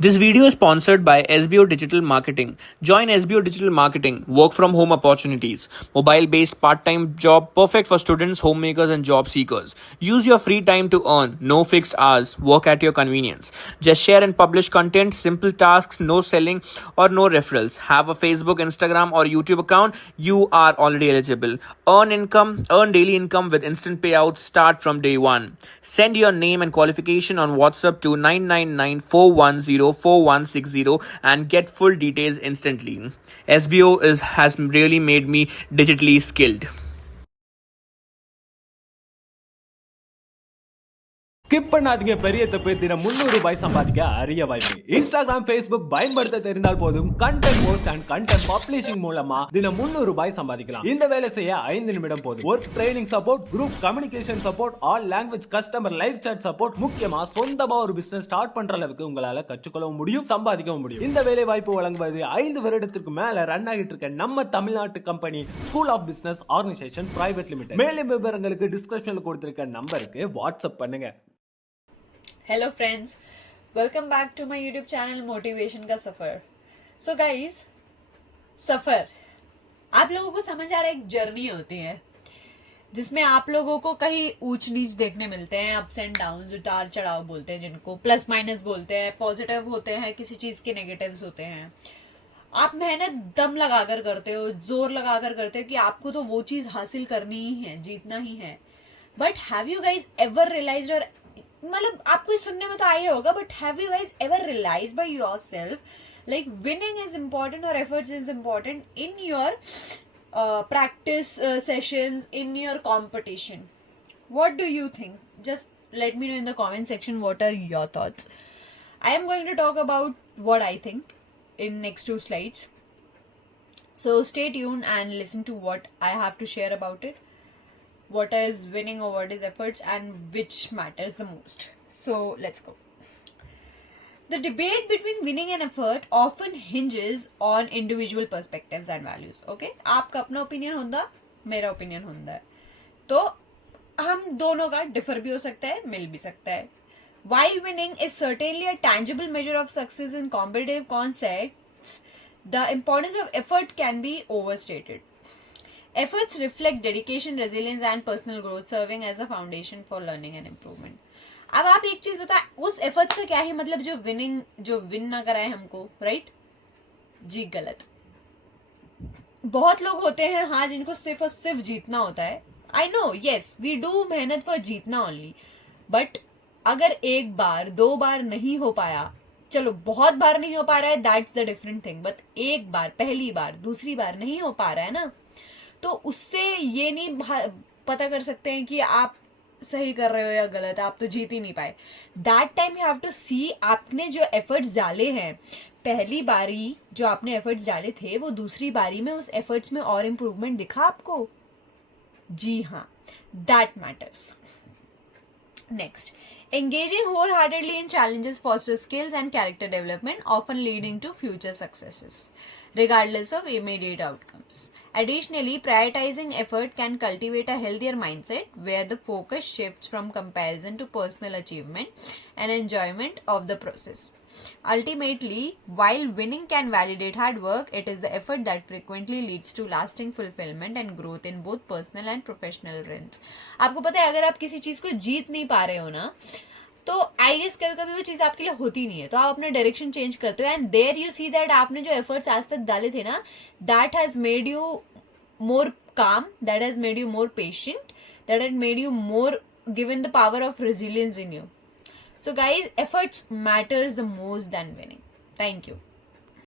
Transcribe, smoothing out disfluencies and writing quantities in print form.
This video is sponsored by SBO Digital Marketing. Join SBO Digital Marketing, work from home opportunities, mobile based part time job perfect for students, homemakers, and job seekers. Use your free time to earn, no fixed hours, work at your convenience. Just share and publish content, simple tasks, no selling or no referrals. Have a Facebook, Instagram, or YouTube account, you are already eligible. Earn daily income with instant payouts, start from day one. Send your name and qualification on WhatsApp to 999-410-4160 and get full details instantly. SBO has really made me digitally skilled. Skip பண்ணாதீங்க பெரிய தப்பு. தினம் 300 ரூபாய் சம்பாதிக்க அரிய வாய்ப்பு. Instagram, Facebook பயன்படுத்த தெரிந்தால் போதும். Content post and content publishing மூலமா தினம் 300 ரூபாய் சம்பாதிக்கலாம். இந்த வேலை செய்ய 5 நிமிடம் போதும். Work training support, group communication support, all language customer live chat support, முக்கியமா சொந்தமா ஒரு பிசினஸ் ஸ்டார்ட் பண்ற அளவுக்கு உங்களால கற்றுக்கொள்ளவும் முடியும், சம்பாதிக்கவும் முடியும். இந்த வேலை வாய்ப்பு வழங்குவது 5 வருடத்திற்கு மேல ரன் ஆகிட்டு இருக்க நம்ம தமிழ்நாட்டு company school of business organisation private limited. மேலும் விவரங்களுக்கு டிஸ்கிரிப்ஷன்ல கொடுத்திருக்க நம்பருக்கு வாட்ஸ்அப் பண்ணுங்க. Hello friends, welcome back to my YouTube channel motivation का सफर. सो गाइस, सफर आप लोगों को समझ आ रहा है, एक जर्नी होती है जिसमें आप लोगों को कहीं ऊंच नीच देखने मिलते हैं, अप्स एंड डाउन्स, उतार चढ़ाव बोलते हैं जिनको, प्लस माइनस बोलते हैं, पॉजिटिव होते हैं, किसी चीज के नेगेटिव्स होते हैं. आप मेहनत दम लगाकर करते हो, जोर लगाकर करते हो कि आपको तो वो चीज हासिल करनी ही है, जीतना ही है. But have you guys ever realise, और मतलब आपको सुनने में तो आया होगा, but have you guys ever realise by yourself like winning is important और efforts is important in your practice sessions, in your competition? What do you think? Just let me know in the comment section what are your thoughts. I am going to talk about what I think in next 2 slides, so stay tuned and listen to what I have to share about it. What is winning or what is efforts and which matters the most. So let's go. The debate between winning and effort often hinges on individual perspectives and values. Okay, आपका अपना opinion होता, मेरा opinion होता है, तो हम दोनों का डिफर भी हो सकता है, मिल भी सकता है. While winning is certainly a tangible measure of success in competitive contests, the importance of effort can be overstated. Efforts reflect dedication, resilience and personal growth, serving as a foundation for learning and improvement. अब आप एक चीज बताए, उस efforts का क्या है मतलब जो विन ना कराए हमको, राइट? जी गलत. बहुत लोग होते हैं हाँ जिनको सिर्फ और सिर्फ जीतना होता है. I know, yes we do मेहनत फॉर जीतना ओनली, बट अगर एक बार 2 बार नहीं हो पाया, चलो बहुत बार नहीं हो पा रहा है, that's the different thing, but एक बार, पहली बार, दूसरी बार नहीं हो पा रहा है ना, तो उससे ये नहीं पता कर सकते हैं कि आप सही कर रहे हो या गलत, आप तो जीत ही नहीं पाए. That time you have to see आपने जो एफर्ट्स डाले हैं, पहली बारी जो आपने एफर्ट्स डाले थे, वो दूसरी बारी में उस एफर्ट्स में और इम्प्रूवमेंट दिखा आपको? जी हाँ, that matters. Next, engaging wholeheartedly in challenges fosters skills and character development, often leading to future successes, regardless of immediate outcomes. Additionally, prioritizing effort can cultivate a healthier mindset where the focus shifts from comparison to personal achievement and enjoyment of the process. Ultimately, while winning can validate hard work, it is the effort that frequently leads to lasting fulfillment and growth in both personal and professional realms. आपको पता है, अगर आप किसी चीज को जीत नहीं पा रहे हो ना, तो आई गेस कभी कभी वो चीज आपके लिए होती नहीं है, तो आप अपना डायरेक्शन चेंज करते हो, and there you see that आपने जो एफर्ट्स आज तक डाले थे ना, that has made you more calm, that has made you more patient, that has made you more given the power of resilience in you. So guys, efforts matters the most than winning. Thank you.